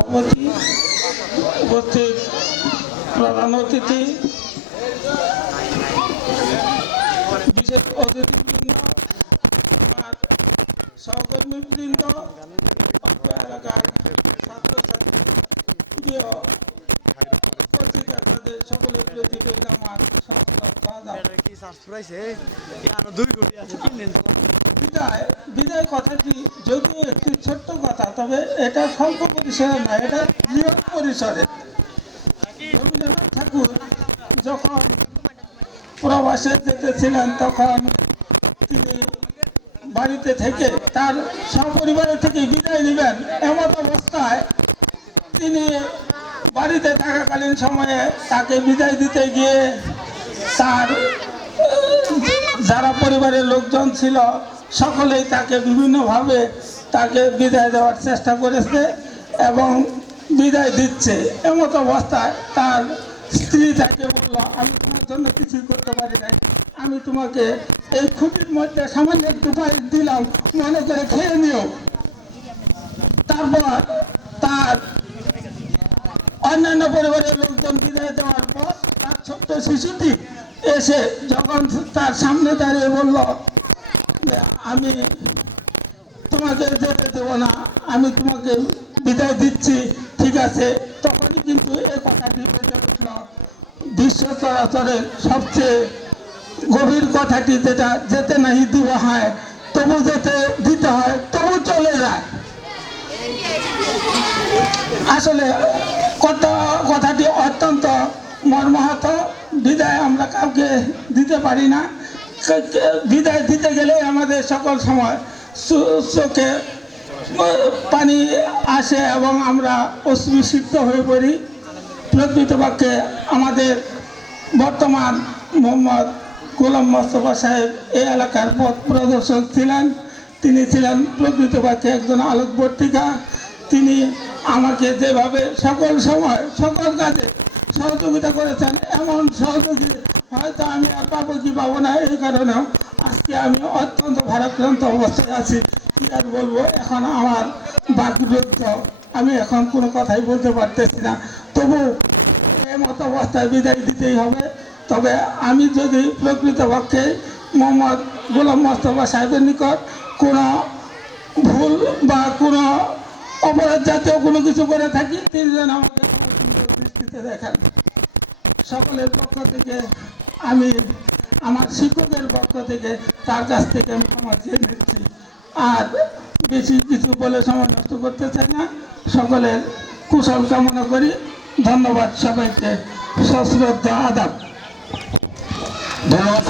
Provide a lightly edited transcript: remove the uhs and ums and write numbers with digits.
উপস্থিত প্রধান অতিথি, বিশেষ অতিথিবৃন্দ, আমার সহকর্মীবৃন্দ, এলাকার ছাত্রছাত্রী, প্রিয় পত্রিকাদের সকলের প্রতি আমার বিদায় কথাটি যদিও একটি ছোট্ট কথা, তবে এটা স্বল্প পরিসরে নয়, এটা বৃহৎ পরিসরে। রবীন্দ্রনাথ ঠাকুর যখন প্রবাসে যেতেছিলেন তখন তিনি বাড়িতে থেকে তার সপরিবারের থেকে বিদায় নেবেন, এমন অবস্থায় তিনি বাড়িতে থাকাকালীন সময়ে তাকে বিদায় দিতে গিয়ে তার যারা পরিবারের লোকজন ছিল সকলেই তাকে বিভিন্নভাবে তাকে বিদায় দেওয়ার চেষ্টা করেছে এবং বিদায় দিচ্ছে। এমত অবস্থায় তার স্ত্রী তাকে বলল, আমি তোমার জন্য কিছুই করতে পারি নাই, আমি তোমাকে এই খুঁটির মধ্যে সামান্য একটু পায়েস দিলাম, মনে করে খেয়ে নিও। তারপর তার অন্যান্য পরিবারের লোকজন বিদায় দেওয়ার পর তার ছোট্ট শিশুটি এসে যখন তার সামনে দাঁড়িয়ে বলল যে আমি তোমাকে যেতে দেবো না, আমি তোমাকে বিদায় দিচ্ছি, ঠিক আছে, তখনই কিন্তু এই কথাটি বেঁচে উঠল বিশ্ব চরাচরের সবচেয়ে গভীর কথাটি, যেটা যেতে নাহি দেওয়া হয় তবু যেতে দিতে হয়, তবু চলে যায়। আসলে কথাটি অত্যন্ত মর্মাহত। বিদায় আমরা কাউকে দিতে পারি না, বিদায় দিতে গেলে আমাদের সকল সময় চোখে পানি আসে এবং আমরা অশ্রুসিক্ত হয়ে পড়ি। প্রকৃতপক্ষে আমাদের বর্তমান মোহাম্মদ গোলাম মোস্তফা সাহেব এই এলাকার পথ প্রদর্শক ছিলেন। তিনি ছিলেন প্রকৃতপক্ষে একজন আলোকবর্তিকা। তিনি আমাকে যেভাবে সকল সময় সকল কাজে সহযোগিতা করেছেন, এমন সহযোগী হয়তো আমি আর পাবো কি পাবো না, এই কারণেও আজকে আমি অত্যন্ত ভারাক্রান্ত অবস্থায় আছি। কি আর বলবো, এখন আমার বাকরুদ্ধ, আমি এখন কোনো কথাই বলতে পারতেছি না। তবু এই মতো অবস্থায় বিদায় দিতেই হবে। তবে আমি যদি প্রকৃতপক্ষে মোহাম্মদ গোলাম মোস্তফা সাহেবের নিকট কোনো ভুল বা কোনো অপরাধ জাতীয় কোনো কিছু করে থাকি, তিনি যেন আমাকে সুন্দর দৃষ্টিতে দেখেন। সকলের পক্ষ থেকে আমি আমার শিক্ষকের পক্ষ থেকে তার কাছ থেকে আমি ক্ষমা চেয়ে নিচ্ছি। আর বেশি কিছু বলে সময় নষ্ট করতে চাই না। সকলের কুশল কামনা করি। ধন্যবাদ সবাইকে, সশ্রদ্ধ আদাব। ধন্যবাদ।